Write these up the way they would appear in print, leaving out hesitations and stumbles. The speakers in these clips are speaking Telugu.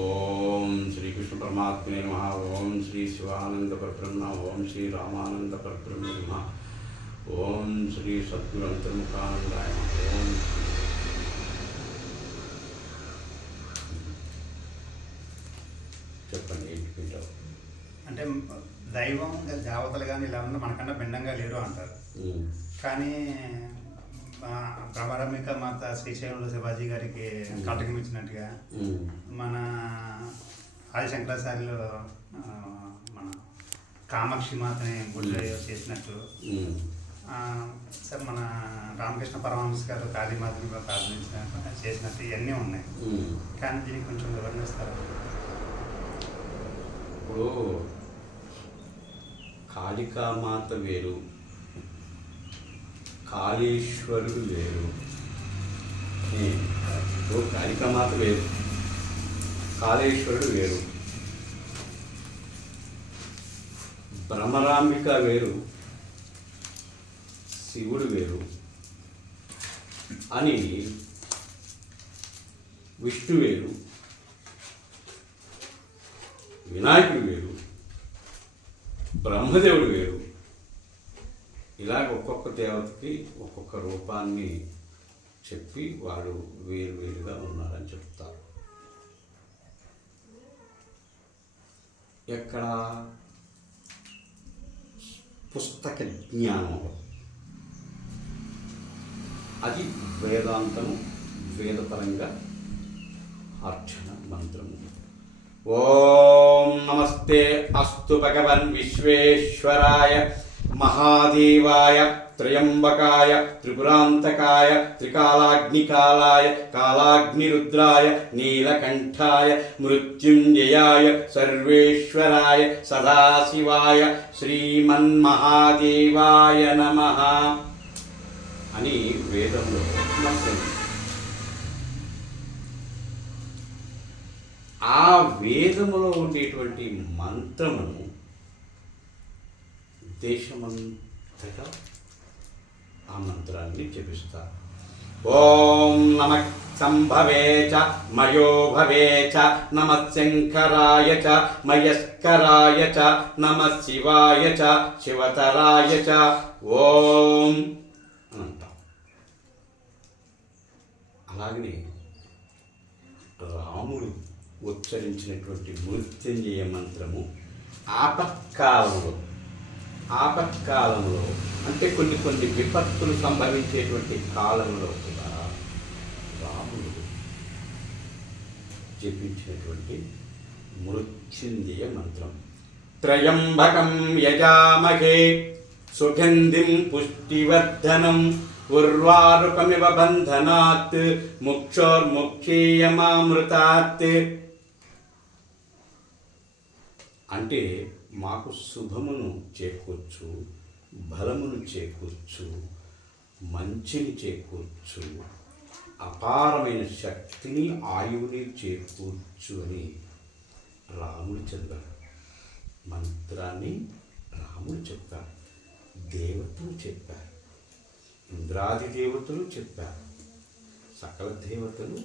ఓం శ్రీకృష్ణ పరమాత్మనే నమః. ఓం శ్రీ శివానంద పరబ్రహ్మ. ఓం శ్రీ రామానంద పరబ్రహ్మ నమః. ఓం శ్రీ సద్గురు అంతర్ముఖానందాయ నమః. ఓం చెప్పండి ఏంటి అంటే దైవం దేవతలు కానీ ఇలా ఉన్న మనకన్నా భిన్నంగా లేరు అంటారు. కానీ భ్రమరాంబిక మాత శ్రీశైలంలో శివాజీ గారికి కటకం ఇచ్చినట్టుగా మన ఆదిశంకరాచార్యులు మన కామాక్షి మాతని గుడిలో చేసినట్టు సార్ మన రామకృష్ణ పరమహంస గారు కాళీమాతని ప్రార్థించిన చేసినట్టు ఇవన్నీ ఉన్నాయి. కానీ దీనికి కొంచెం వివరణిస్తారు. ఇప్పుడు కాళికామాత వేరు, కాళేశ్వరుడు వేరు. ఇప్పుడు కాళికామాత వేరు, కాళేశ్వరుడు వేరు, భ్రమరాంబిక వేరు, శివుడు వేరు అని విష్ణు వేరు, వినాయకుడు వేరు, బ్రహ్మదేవుడు వేరు. ఇలాగ ఒక్కొక్క దేవతకి ఒక్కొక్క రూపాన్ని చెప్పి వాడు వేరు వేరుగా ఉన్నారని చెప్తారు. ఎక్కడ పుస్తక జ్ఞానం, అది వేదాంతము, వేదపరంగా అర్చన మంత్రము. ఓం నమస్తే అస్తు భగవన్ విశ్వేశ్వరాయ మహాదేవాయ త్రయంబకాయ త్రిపురాంతకాయ త్రికాలాగ్నికాలాయ కాలాగ్నిరుద్రాయ నీలకంఠాయ మృత్యుంజయాయ సర్వేశ్వరాయ సదాశివాయ శ్రీమన్మహాదేవాయ నమః అని వేదంలో మంత్రం. ఆ వేదములో ఉండేటువంటి మంత్రమును దేశమంతటా ఆ మంత్రాన్ని జపిస్తారు. ఓం నమః సంభవే చ మయో భవే చ నమః శంకరాయ చ మయస్కరాయ చ నమః శివాయ చ శివతరాయ చ ఓం అంటాం. అలాగనే రాముడు ఉచ్చరించినటువంటి మృత్యుంజయ మంత్రము ఆపత్కాలంలో అంటే కొన్ని విపత్తులు సంభవించేటువంటి కాలంలో కూడా రాముడు జపించినటువంటి మృత్యుంజయ మంత్రం. త్రయంబకం యజామహే సుగంధిం పుష్టివర్ధనం ఉర్వారుకమివ బంధనాత్ ముక్షోర్ముక్షీయమామృతాత్. అంటే మాకు శుభమును చేకూర్చు, బలమును చేకూర్చు, మంచిని చేకూర్చు, అపారమైన శక్తిని ఆయువుని చేకూర్చు అని రాముడు చెప్పారు. మంత్రాన్ని రాముడు చెప్పారు, దేవతలు చెప్పారు, ఇంద్రాది దేవతలు చెప్పారు, సకల దేవతలు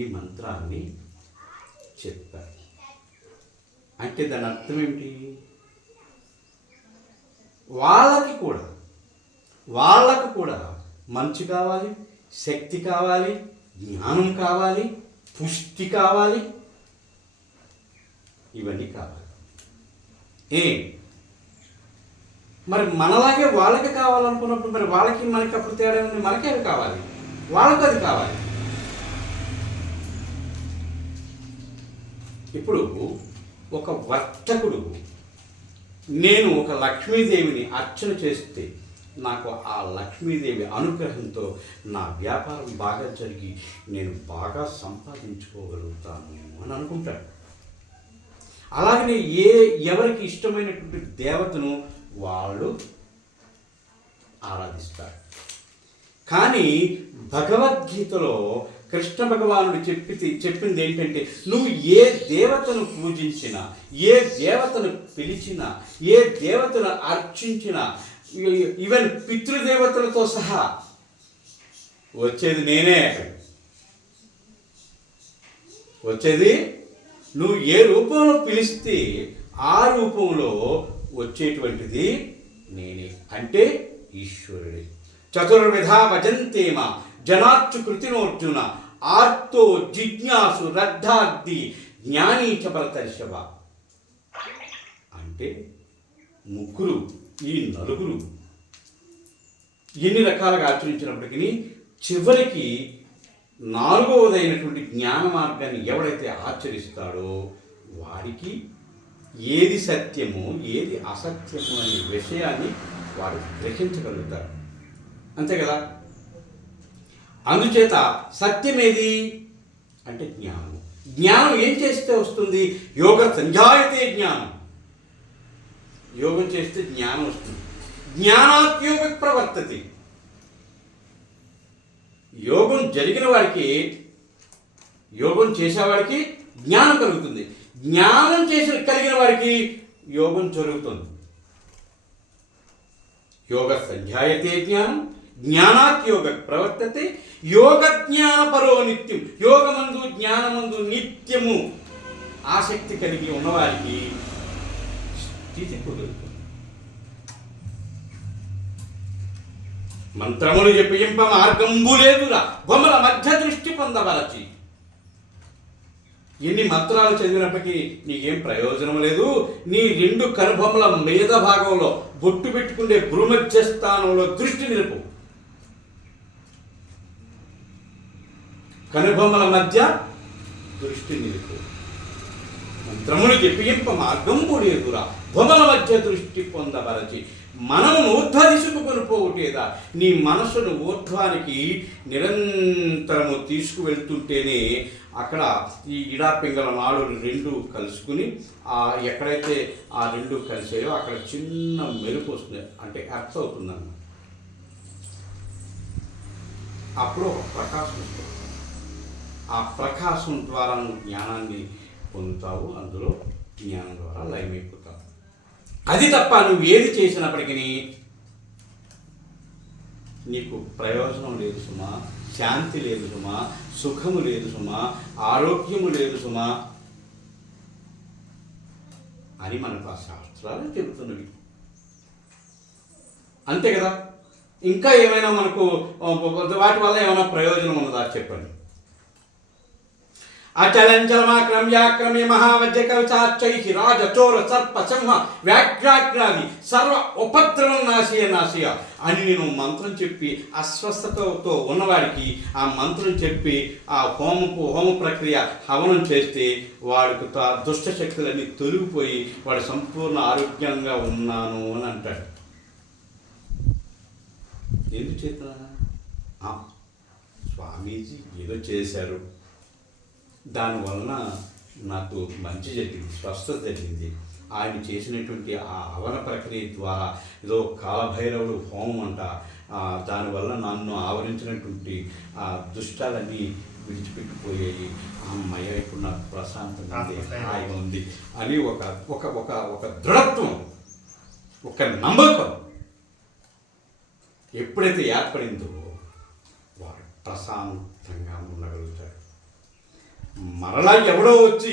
ఈ మంత్రాన్ని చెప్పారు. అంటే దాని అర్థం ఏమిటి? వాళ్ళకు కూడా మంచి కావాలి, శక్తి కావాలి, జ్ఞానం కావాలి, పుష్టి కావాలి, ఇవన్నీ కావాలి. మరి మనలాగే వాళ్ళకి కావాలనుకున్నప్పుడు మరి వాళ్ళకి మనకి అప్పుడు తేడా ఉంది. మనకే అది కావాలి, వాళ్ళకు అది కావాలి. ఇప్పుడు ఒక వర్తకుడు నేను ఒక లక్ష్మీదేవిని అర్చన చేస్తే నాకు ఆ లక్ష్మీదేవి అనుగ్రహంతో నా వ్యాపారం బాగా జరిగి నేను బాగా సంపాదించుకోగలుగుతాను అని అనుకుంటాడు. అలాగనే ఎవరికి ఇష్టమైనటువంటి దేవతను వాళ్ళు ఆరాధిస్తారు. కానీ భగవద్గీతలో కృష్ణ భగవానుడు చెప్పింది ఏంటంటే, నువ్వు ఏ దేవతను పూజించినా, ఏ దేవతను పిలిచినా, ఏ దేవతను అర్చించినా, ఈవెన్ పితృదేవతలతో సహా వచ్చేది నేనే. వచ్చేది నువ్వు ఏ రూపంలో పిలిస్తే ఆ రూపంలో వచ్చేటువంటిది నేనే, అంటే ఈశ్వరుడే. చతుర్విధా భజంతేమ జనార్చు కృతినోర్జున ఆర్తో జిజ్ఞాసు రద్ధాగ్ది జ్ఞానీచ పరతర్షవ. అంటే ముగ్గురు, ఈ నలుగురు ఎన్ని రకాలుగా ఆచరించినప్పటికీ చివరికి నాలుగవదైనటువంటి జ్ఞాన మార్గాన్ని ఎవడైతే ఆచరిస్తాడో వాడికి ఏది సత్యము ఏది అసత్యము అనే విషయాన్ని వాడు గ్రహించగలుగుతారు. అంతే కదా. అందుచేత సత్యం ఏది అంటే జ్ఞానం. జ్ఞానం ఏం చేస్తే వస్తుంది? యోగ సంధ్యాయతే జ్ఞానం. యోగం చేస్తే జ్ఞానం వస్తుంది. జ్ఞానాత్యోగ ప్రవర్తతి. యోగం జరిగిన వాడికి, యోగం చేసేవాడికి జ్ఞానం కలుగుతుంది. జ్ఞానం కలిగిన వాడికి యోగం జరుగుతుంది. యోగ సంధ్యాయతే జ్ఞానం జ్ఞానాత్ యోగ ప్రవర్తతే యోగ జ్ఞాన పరో నిత్యం. యోగమందు జ్ఞానమందు నిత్యము ఆసక్తి కలిగి ఉన్నవారికి స్థితి కుదురుతుంది. మంత్రములు జపింప మార్గంబు లేదురా బొమ్మల మధ్య దృష్టి పొందవలచి. ఎన్ని మంత్రాలు చదివినప్పటికీ నీకేం ప్రయోజనం లేదు. నీ రెండు కనుబొమ్మల మీద భాగంలో బొట్టు పెట్టుకునే భూమధ్య స్థానంలో దృష్టి నిలుపు. కనుబొమ్మల మధ్య దృష్టి నిలుపు. మంత్రములు జపింప మార్గంబు లేదురా బొమ్మల మధ్య దృష్టి పొందవలచి. మనమును ఊర్ధ్వ దిశకు కొనుపోవుటేదా. నీ మనసును ఊర్ధ్వానికి నిరంతరము తీసుకువెళ్తుంటేనే అక్కడ ఈ ఇడాపింగళ నాడులు రెండు కలుసుకుని ఎక్కడైతే ఆ రెండు కలిసాయో అక్కడ చిన్న మెరుపు వస్తుంది, అంటే ఎర్త్ అవుతుందన్నమాట. అప్పుడు ఒక ప్రకాశం వస్తుంది. ఆ ప్రకాశం ద్వారా నువ్వు జ్ఞానాన్ని పొందుతావు. అందులో జ్ఞానం ద్వారా లయమైపోతావు. అది తప్ప నువ్వు ఏది చేసినప్పటికీ నీకు ప్రయోజనం లేదు సుమా, శాంతి లేదు సుమా, సుఖము లేదు సుమా, ఆరోగ్యము లేదు సుమా అని మనకు ఆ శాస్త్రాలు చెబుతున్నవి. అంతే కదా. ఇంకా ఏమైనా మనకు వాటి వల్ల ఏమైనా ప్రయోజనం ఉన్నదా చెప్పండి. అచలంచలమాక్రమ్యాక్రమ్య మహావజ్ర కవచాచ్చై రాజ చోర సర్ప సింహ వ్యాఘ్రాగ్రాది సర్వ ఉపద్రవం నాశయ అని నేను మంత్రం చెప్పి అస్వస్థతతో ఉన్నవాడికి ఆ మంత్రం చెప్పి ఆ హోమ ప్రక్రియ హవనం చేస్తే వాడికి దుష్ట శక్తులన్నీ తొలగిపోయి వాడు సంపూర్ణ ఆరోగ్యంగా ఉన్నాను అని అంటాడు. ఎందుచేత? స్వామీజీ ఏదో చేశారు, దానివలన నాకు మంచి జరిగింది, స్వస్థత జరిగింది. ఆయన చేసినటువంటి ఆ హవన ప్రక్రియ ద్వారా ఏదో కాలభైరవుడు హోమం అంట, దానివల్ల నన్ను ఆవరించినటువంటి ఆ దుష్టాలన్నీ విడిచిపెట్టిపోయాయి. అమ్మయ్య ఇప్పుడు నాకు ప్రశాంతంగా ఉంది, హాయిగా ఉంది అని ఒక ఒక ఒక ఒక దృఢత్వం, ఒక నమ్మకం ఎప్పుడైతే ఏర్పడిందో వాడు ప్రశాంతంగా ఉండగలుగుతాడు. మరలా ఎవడో వచ్చి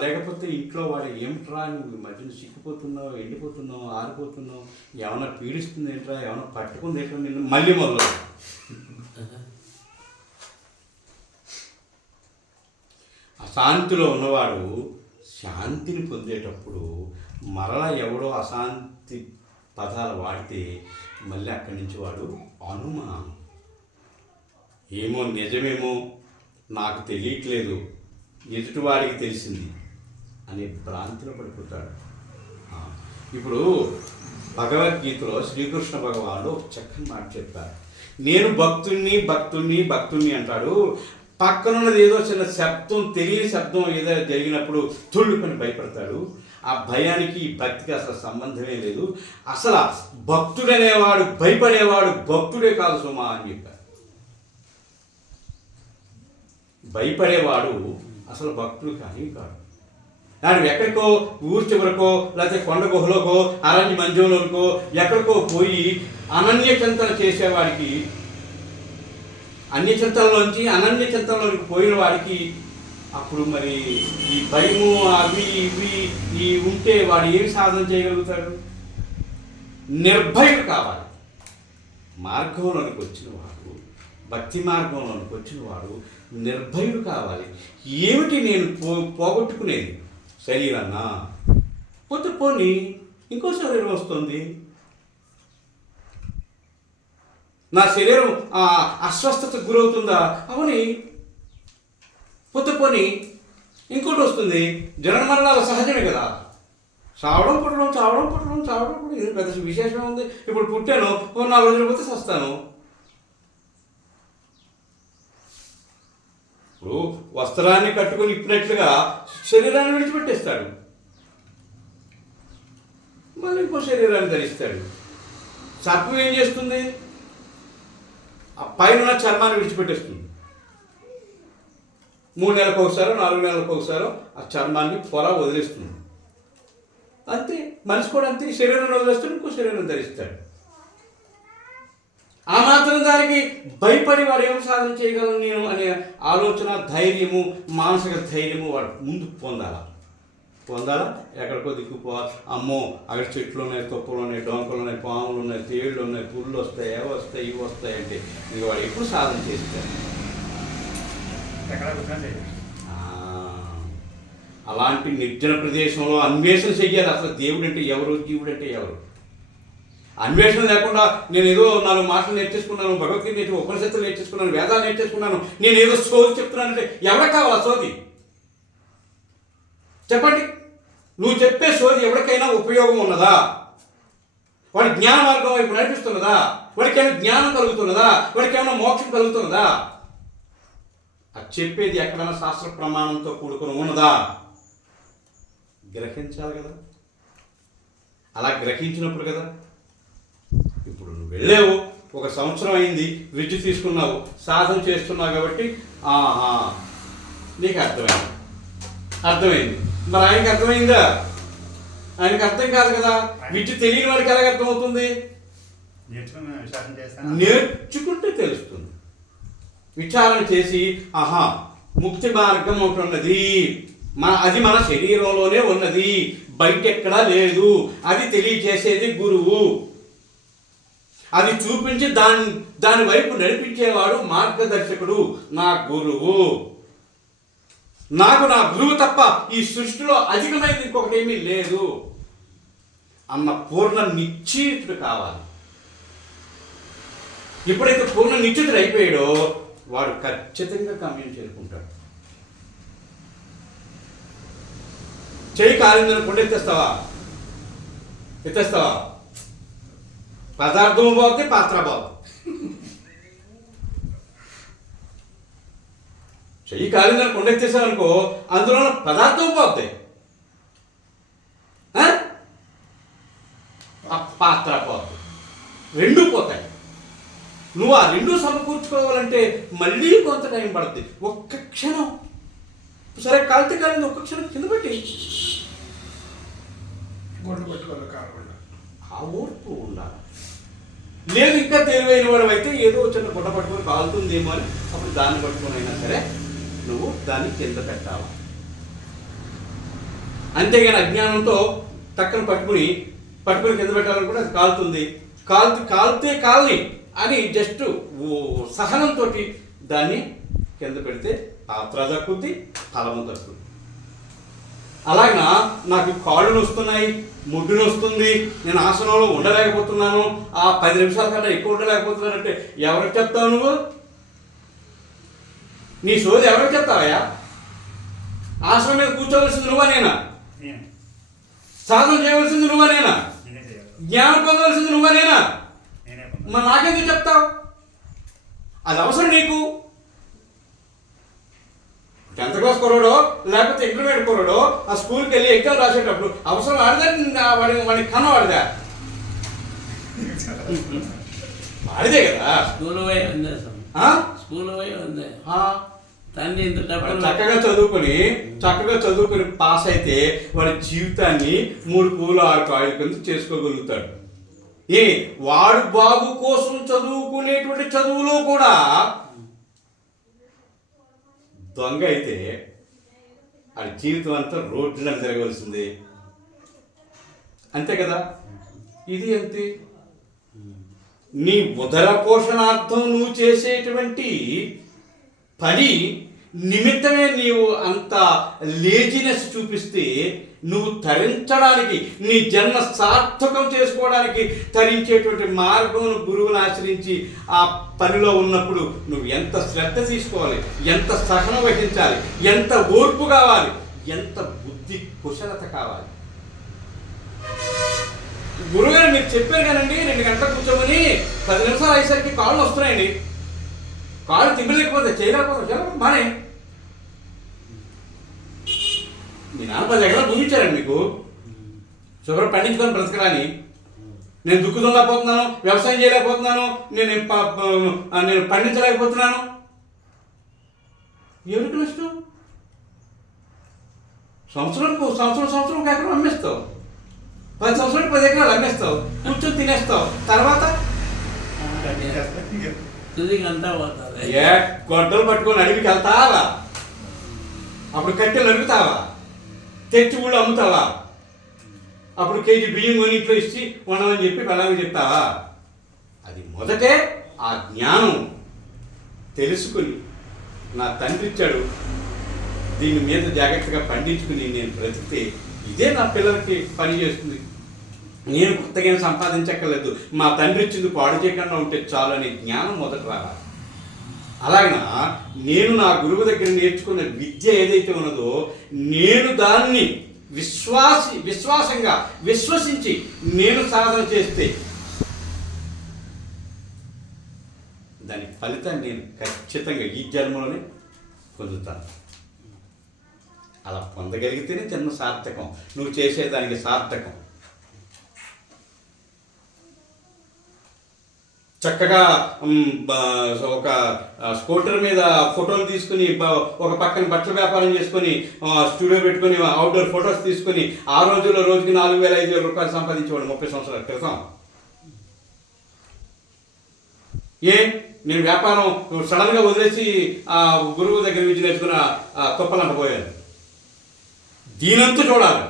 లేకపోతే ఇంట్లో వాడు ఏమిట్రా నువ్వు మధ్యన సిక్కిపోతున్నావు, ఎండిపోతున్నావు, ఆరిపోతున్నావు, ఏమైనా పీడిస్తుంది ఏంట్రా, ఏమైనా పట్టుకుంది ఏంట్రా నిన్ను మళ్ళీ మొదలు. అశాంతిలో ఉన్నవాడు శాంతిని పొందేటప్పుడు మరలా ఎవడో అశాంతి పదాలు వాడితే మళ్ళీ అక్కడి నుంచి వాడు అనుమానం, ఏమో నిజమేమో నాకు తెలియట్లేదు, ఎదుటివాడికి తెలిసింది అనే భ్రాంతిలో పడిపోతాడు. ఇప్పుడు భగవద్గీతలో శ్రీకృష్ణ భగవానుడు ఒక చక్కని మాట చెప్పారు. నేను భక్తుణ్ణి భక్తుణ్ణి భక్తుణ్ణి అంటాడు. పక్కనున్నది ఏదో చిన్న శబ్దం, తెలియని శబ్దం ఏదో జరిగినప్పుడు తుళ్ళుకొని భయపడతాడు. ఆ భయానికి ఈ భక్తికి అసలు సంబంధమే లేదు. అసలు భక్తుడనేవాడు భయపడేవాడు భక్తుడే కాదు సుమా అని చెప్పారు. భయపడేవాడు అసలు భక్తుడు కానీ కాదు. నాడు ఎక్కడికో ఊరు చివరకో లేకపోతే కొండ గుహలోకో అరణ్య మంజంలోకో ఎక్కడికో పోయి అనన్యచింతన చేసేవాడికి, అన్యచింతనలోంచి అనన్యచింతనలోకి పోయిన వాడికి అప్పుడు మరి ఈ భయము అవి ఇవి ఈ ఉంటే వాడు ఏమి సాధన చేయగలుగుతాడు? నిర్భయుడు కావాలి. మార్గంలోనికి వచ్చిన వాడు, భక్తి మార్గంలోనికి వచ్చిన వాడు నిర్భయుడు కావాలి. ఏమిటి నేను పోగొట్టుకునేది? శరీరాన్నా? పోనీ ఇంకో శరీరం వస్తుంది. నా శరీరం అస్వస్థతకు గురవుతుందా? అవని. పోనీ ఇంకోటి వస్తుంది. జనన మరణాలు సహజమే కదా. చావడం పుట్టడం, చావడం పుట్టడం, చావడం పుట్టడం, ఇది పెద్ద విశేషమే ఉంది. ఇప్పుడు పుట్టాను, 4 రోజులు పోతే చస్తాను. ఇప్పుడు వస్త్రాన్ని కట్టుకొని ఇప్పినట్లుగా శరీరాన్ని విడిచిపెట్టేస్తాడు, మళ్ళీ ఇంకో శరీరాన్ని ధరిస్తాడు. సర్పం ఏం చేస్తుంది? ఆ పైన చర్మాన్ని విడిచిపెట్టేస్తుంది. 3 నెలలకు ఒకసారో 4 నెలలకు ఒకసారో ఆ చర్మాన్ని పొర వదిలేస్తుంది. అంతే. మనిషి కూడా అంతే. శరీరాన్ని వదిలేస్తాడు, ఇంకో శరీరం ధరిస్తాడు. ఆ మాత్రం దానికి భయపడి వాడు ఏం సాధన చేయగలను నేను అనే ఆలోచన, ధైర్యము, మానసిక ధైర్యము వాడు ముందు పొందాలా. ఎక్కడికో దిక్కుపోవాలి. అమ్మో అక్కడ చెట్లు ఉన్నాయి, తొప్పలు ఉన్నాయి, డొంకలు ఉన్నాయి, పాములు ఉన్నాయి, తేళ్ళు ఉన్నాయి, పుళ్ళు వస్తాయి, అవి వస్తాయి, ఇవి వస్తాయి అంటే ఇంక వాడు ఎప్పుడు సాధన చేస్తాడు? అలాంటి నిర్జన ప్రదేశంలో అన్వేషణ చెయ్యాలి. అసలు దేవుడు అంటే ఎవరు, జీవుడు అంటే ఎవరు? అన్వేషణ లేకుండా నేను ఏదో 4 మాటలు నేర్చేసుకున్నాను, భగవద్గీత నేర్చు, ఉపనిషత్తులు నేర్చేసుకున్నాను, వేదాలు నేర్చేసుకున్నాను, నేను ఏదో సోది చెప్తున్నానంటే ఎవరికి కావాలా సోది? చెప్పండి. నువ్వు చెప్పే సోది ఎవరికైనా ఉపయోగం ఉన్నదా? వాడి జ్ఞాన మార్గం వైపు నడిపిస్తున్నదా? వాడికైనా జ్ఞానం కలుగుతున్నదా? వాడికైనా మోక్షం కలుగుతున్నదా? అది చెప్పేది ఎక్కడైనా శాస్త్ర ప్రమాణంతో కూడుకుని ఉన్నదా? గ్రహించాలి కదా. అలా గ్రహించినప్పుడు కదా. ఇప్పుడు నువ్వు వెళ్ళావు, 1 సంవత్సరం అయింది, విద్య తీసుకున్నావు, సాధన చేస్తున్నావు కాబట్టి నీకు అర్థమైంది. మరి ఆయనకి అర్థమైందా? ఆయనకి అర్థం కాదు కదా. విద్య తెలియని వాడికి ఎలాగ అర్థమవుతుంది? నేర్చుకుంటే తెలుస్తుంది. విచారణ చేసి ముక్తి మార్గం ఒకటి ఉన్నది, అది మన శరీరంలోనే ఉన్నది, బయట ఎక్కడా లేదు, అది తెలియజేసేది గురువు. అది చూపించి దాని వైపు నడిపించేవాడు మార్గదర్శకుడు, నా గురువు. నాకు నా గురువు తప్ప ఈ సృష్టిలో అధికమైనది ఇంకొకటి ఏమీ లేదు అన్న పూర్ణ నిశ్చితుడు కావాలి. ఎప్పుడైతే పూర్ణ నిశ్చితుడు అయిపోయాడో వాడు ఖచ్చితంగా గమ్యం చేరుకుంటాడు. చెయ్యి కాలిందని కొండ ఎత్తేస్తావా? పదార్థం పోతే పాత్ర పోతే. చెయ్యి కాలిందని కొండ ఎత్తేసావు అనుకో, అందులో పదార్థం పోతాయి, ఆ పాత్ర పోతాయి, 2 పోతాయి. నువ్వు ఆ 2 సమకూర్చుకోవాలంటే మళ్ళీ కొంత టైం పడుతుంది. ఒక్క క్షణం సరే కాలితే కాలింది, ఒక్క క్షణం కింద పెట్టి ఆ ఓర్పు ఉండాలి. లేదు ఇంకా తెలివైన వాడు అయితే ఏదో చిన్న గుడ్డ పట్టుకొని కాలుతుందేమో అని అప్పుడు దాన్ని పట్టుకొని అయినా సరే నువ్వు దాన్ని కింద పెట్టాలి. అంతేగాని అజ్ఞానంతో టక్కన పట్టుకుని కింద పెట్టాలనుకుంటే అది కాలుతుంది, కాలితే కాలని అని జస్ట్ సహనంతో దాన్ని కింద పెడితే పాత్ర దక్కుద్ది, ఫలము దక్కుద్ది. అలాగా నాకు కాళ్ళు నొస్తున్నాయి, ముడ్డు నొస్తుంది, నేను ఆసనంలో ఉండలేకపోతున్నాను, ఆ 10 నిమిషాల కన్నా ఎక్కువ ఉండలేకపోతున్నానంటే ఎవరికి చెప్తావు నువ్వు? నీ సోది ఎవరికి చెప్తావయ్యా? ఆసనం మీద కూర్చోవలసింది నువ్వా నేనా? సాధన చేయవలసింది నువ్వా నేనా? జ్ఞానం పొందవలసింది నువ్వా నేనా? మరి నాకెందుకు చెప్తావు? అది అవసరం నీకు. 10th క్లాస్ కుర్రాడో లేకపోతే ఇంటర్మీడియట్ కుర్రాడో ఆ స్కూల్కి వెళ్ళి ఎగ్జామ్ రాసేటప్పుడు అవసరం వాడిని కన్నవాడిదా? వాడిదే కదా. చక్కగా చదువుకొని పాస్ అయితే వాడి జీవితాన్ని 3 పూలు 6 కాయలు కింద చేసుకోగలుగుతాడు. వాడు బాబు కోసం చదువుకునేటువంటి చదువులో కూడా దొంగ అయితే ఆ జీవితం అంతా రోడ్లను తిరగవలసిందే, అంతే కదా. ఇది అంతే. నీ ఉదర పోషణార్థం నువ్వు చేసేటువంటి పని నిమిత్తమే నీవు అంత లేజినెస్ చూపిస్తే నువ్వు తరించడానికి, నీ జన్మ సార్థకం చేసుకోవడానికి తరించేటువంటి మార్గమును గురువుని ఆశ్రయించి ఆ పనిలో ఉన్నప్పుడు నువ్వు ఎంత శ్రద్ధ తీసుకోవాలి, ఎంత సహనం వహించాలి, ఎంత ఓర్పు కావాలి, ఎంత బుద్ధి కుశలత కావాలి. గురువుగారు మీరు చెప్పారు కదండి 2 గంటలు కూర్చోమని, 10 నిమిషాలు అయ్యేసరికి కాళ్ళు వస్తున్నాయండి, కాళ్ళు తిమ్మలేకపోతే చేయలేకపోతే మానే. మీ నాన్న 10 ఎకరాలు భూమి ఇచ్చారండి మీకు, షుగర్ పండించుకొని బ్రతకరాని. నేను దుక్కుతుండలేకపోతున్నాను, వ్యవసాయం చేయలేకపోతున్నాను, నేను పండించలేకపోతున్నాను. ఎవరికి నష్టం? సంవత్సరం ఒక ఎకరం అమ్మేస్తావు, 10 సంవత్సరాలు 10 ఎకరాలు అమ్మేస్తావు, కూర్చొని తినేస్తావు. తర్వాత గొడ్డలు పట్టుకొని అడవికి వెళ్తావా? అప్పుడు కట్టెలు అడుగుతావా? తెచ్చి ఊళ్ళో అమ్ముతావా? అప్పుడు కేజీ బియ్యం కొని ఇంట్లో ఇచ్చి ఉండమని చెప్పి పిల్లలకి చెప్తావా? అది మొదటే ఆ జ్ఞానం తెలుసుకుని, నా తండ్రి ఇచ్చాడు, దీని మీద జాగ్రత్తగా పండించుకుని నేను బ్రతికితే ఇదే నా పిల్లలకి పని చేస్తుంది, నేను కొత్తగా ఏం సంపాదించక్కర్లేదు, మా తండ్రి ఇచ్చింది పాడు చేయకుండా ఉంటే చాలు అనే జ్ఞానం మొదట రావాలి. అలాగన నేను నా గురువు దగ్గర నేర్చుకున్న విద్య ఏదైతే ఉన్నదో నేను దాన్ని విశ్వాసంగా విశ్వసించి నేను సాధన చేస్తే దాని ఫలితాన్ని నేను ఖచ్చితంగా ఈ జన్మలోనే పొందుతాను. అలా పొందగలిగితేనే జన్మ సార్థకం, నువ్వు చేసేదానికి సార్థకం. చక్కగా ఒక స్కూటర్ మీద ఫోటోలు తీసుకుని, ఒక పక్కన బట్టల వ్యాపారం చేసుకొని, స్టూడియో పెట్టుకొని అవుట్డోర్ ఫొటోస్ తీసుకొని ఆ రోజుల్లో రోజుకి 4,000-5,000 రూపాయలు సంపాదించేవాడు 30 సంవత్సరాల క్రితం. నేను వ్యాపారం సడన్గా వదిలేసి ఆ గురువు దగ్గర నుంచి నేర్చుకున్న తొప్పలంట పోయాను. దీనంతా చూడాలి,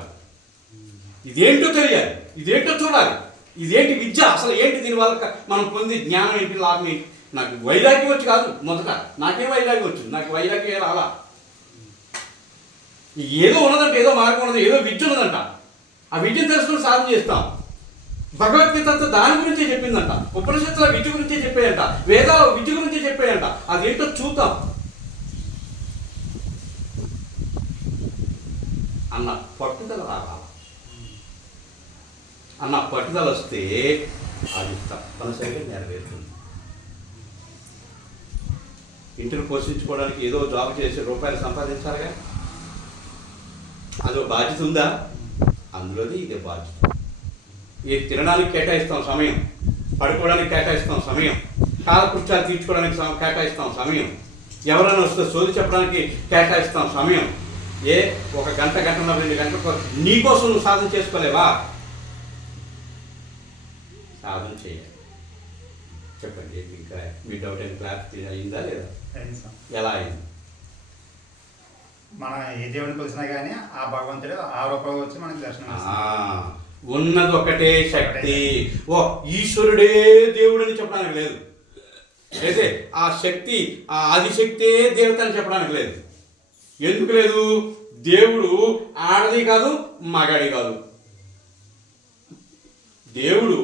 ఇదేంటో తెలియాలి, ఇదేంటో చూడాలి, ఇదేంటి విద్య, అసలు ఏంటి, దీనివల్ల మనం పొంది జ్ఞానం ఏంటి, లాభం ఏంటి. నాకు వైరాగ్యం వచ్చి కాదు మొదట, నాకేం వైరాగ్యం వచ్చింది, నాకు వైరాగ్యం రాలా. ఏదో ఉన్నదంట, ఏదో మార్గం ఉన్నది, ఏదో విద్య ఉన్నదంట, ఆ విద్యను తెలుసుకుని సాధన చేస్తాం. భగవద్గీత అంతా దాని గురించే చెప్పిందంట, ఉపనిషత్తుల విద్య గురించే చెప్పాయంట, వేదాల విద్య గురించే చెప్పాయంట. అదేంటో చూద్దాం అన్న పట్టుదల రావాలి. అన్న పట్టుదల వస్తే అది తప్పనిసరిగా నెరవేరుతుంది. ఇంటిని పోషించుకోవడానికి ఏదో జాబ్ చేసి రూపాయలు సంపాదించాలిగా, అదో బాధ్యత ఉందా? అందులోది ఇదే బాధ్యత. ఇది తినడానికి కేటాయిస్తాం సమయం, పడుకోవడానికి కేటాయిస్తాం సమయం, కాలకృత్యాలు తీర్చుకోవడానికి కేటాయిస్తాం సమయం, ఎవరైనా వస్తే సోది చెప్పడానికి కేటాయిస్తాం సమయం. ఒక గంటన్నర 2 గంటల నీకోసం నువ్వు సాధన చేసుకోలేవా? సాధన చేయాలి. చెప్పండి, ఇంకా మీ డౌట్ అండ్ క్లారిటీ అయిందా లేదా? ఎలా అయింది? మన ఏ దేవుడిని కొలిసినా కానీ ఆ భగవంతుడు ఆ రూపంలో వచ్చి మనకి దర్శనం ఉన్నది ఒకటే శక్తి. ఈశ్వరుడే దేవుడని చెప్పడానికి లేదు, అయితే ఆ శక్తి, ఆ ఆదిశక్తే దేవత అని చెప్పడానికి లేదు. ఎందుకు లేదు? దేవుడు ఆడది కాదు, మగాడి కాదు. దేవుడు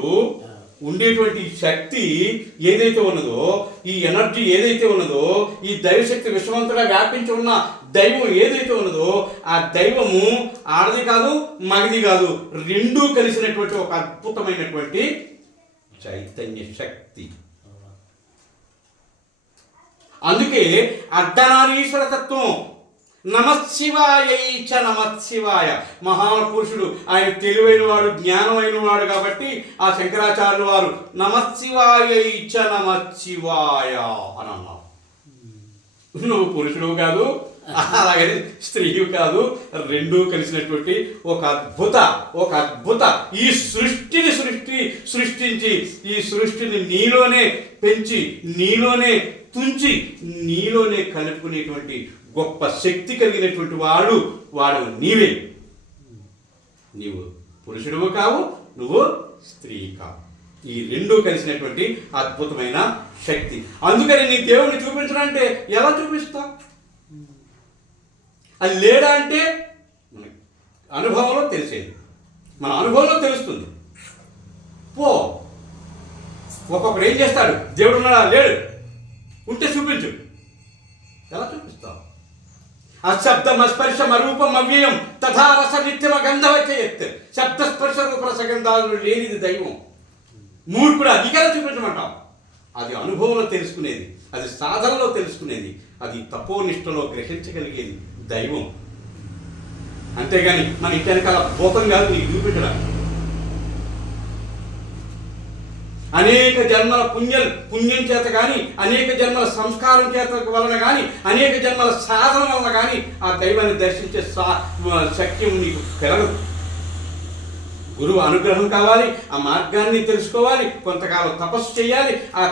ఉండేటువంటి శక్తి ఏదైతే ఉన్నదో, ఈ ఎనర్జీ ఏదైతే ఉన్నదో, ఈ దైవశక్తి విశ్వమంతగా వ్యాపించి ఉన్న దైవం ఏదైతే ఉన్నదో, ఆ దైవము ఆడది కాదు, మగది కాదు, రెండూ కలిసినటువంటి ఒక అద్భుతమైనటువంటి చైతన్య శక్తి. అందుకే అర్ధనారీశ్వర తత్వం, నమశివాయ నమశివాయ. మహాపురుషుడు, ఆయన తెలివైన వాడు, జ్ఞానమైన వాడు కాబట్టి ఆ శంకరాచార్యులు వారు నమశివాయ నమశివాయ అని అన్నారు. నువ్వు పురుషుడు కాదు, అలాగే స్త్రీవు కాదు, రెండూ కలిసినటువంటి ఒక అద్భుత ఈ సృష్టించి ఈ సృష్టిని నీలోనే పెంచి, నీలోనే తుంచి, నీలోనే కలుపుకునేటువంటి గొప్ప శక్తి కలిగినటువంటి వాడు నీవే. నీవు పురుషుడువు కావు, నువ్వు స్త్రీ కావు. ఈ రెండూ కలిసినటువంటి అద్భుతమైన శక్తి. అందుకని నీ దేవుడిని చూపించడంటే ఎలా చూపిస్తావు? అది లేడా అంటే మనకి అనుభవంలో తెలిసేది, మన అనుభవంలో తెలుస్తుంది. పో, ఒక్కొక్కడు ఏం చేస్తాడు, దేవుడు ఉన్నాడా లేడు, ఉంటే చూపించు. ఎలా చూపిస్తావు? అశబ్దం అస్పర్శం అరూపం అవ్యయం తథా రస నిత్యమ గంధవచేయత్. శబ్దస్పర్శ రూపరసగంధాలు లేనిది దైవం. మూర్ఖుడు అధికారం చూపించమంటాం. అది అనుభవంలో తెలుసుకునేది, అది సాధనలో తెలుసుకునేది, అది తపోనిష్టలో గ్రహించగలిగేది దైవం. అంతేగాని మన ఇంటి వెనకాల భూతం కాదు నీకు చూపించడానికి. అనేక జన్మల పుణ్యం చేత కానీ, అనేక జన్మల సంస్కారం చేత వలన కానీ, అనేక జన్మల సాధన వలన కానీ ఆ దైవాన్ని దర్శించే శక్యం నీకు కలగదు. గురువు అనుగ్రహం కావాలి, ఆ మార్గాన్ని తెలుసుకోవాలి, కొంతకాలం తపస్సు చేయాలి. ఆ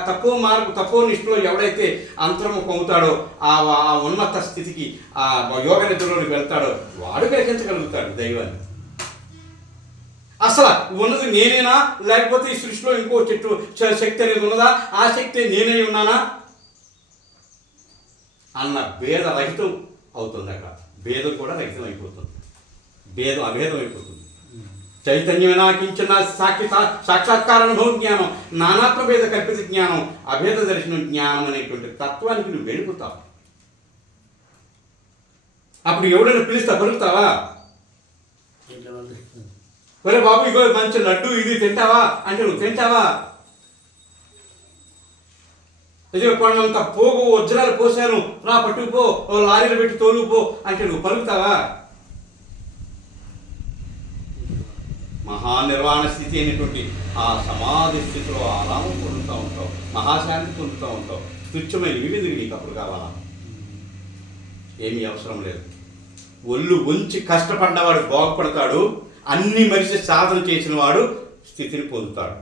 తపోనిష్టలో ఎవడైతే అంతర్ముఖం అవుతాడో, ఆ ఉన్నత స్థితికి, ఆ యోగ నిద్రలోకి వెళ్తాడో వాడు గ్రహించగలుగుతాడు దైవాన్ని. అసలు ఉన్నది నేనేనా, లేకపోతే ఈ సృష్టిలో ఇంకో శక్తి అనేది ఉన్నదా, ఆ శక్తి నేనే ఉన్నానా అన్న భేద రహితం అవుతుంది. అక్కడ భేదం కూడా రహితం అయిపోతుంది, అభేదం అయిపోతుంది. చైతన్యనాకించిన సాక్షాత్కార అనుభవ జ్ఞానం, నానాత్మ భేద కల్పిత జ్ఞానం, అభేద దర్శనం జ్ఞానం అనేటువంటి తత్వానికి నువ్వు వెళ్ళిపోతావు. అప్పుడు ఎవడైనా పిలిస్తా పలుకుతావా? ఒరే బాబు, ఇగో మంచి లడ్డు ఇది తింటావా అంటే నువ్వు తింటావా? ఇది కొండంత పోగు వజ్రాలు పోసాను, రా పట్టుకుపో, లారీలు పెట్టి తోలుపో అంటే నువ్వు పలుకుతావా? మహానిర్వాణ స్థితి అయినటువంటి ఆ సమాధి స్థితిలో ఆరామం పొందుతూ ఉంటావు, మహాశాంతి పొందుతూ ఉంటావు. తుచ్చమైన వివిధ నీకు అప్పుడు కావాలా? ఏమీ అవసరం లేదు. ఒళ్ళు వంచి కష్టపడ్డవాడు బాగుపడతాడు, అన్ని మనిషి సాధన చేసిన వాడు స్థితిని పొందుతాడు.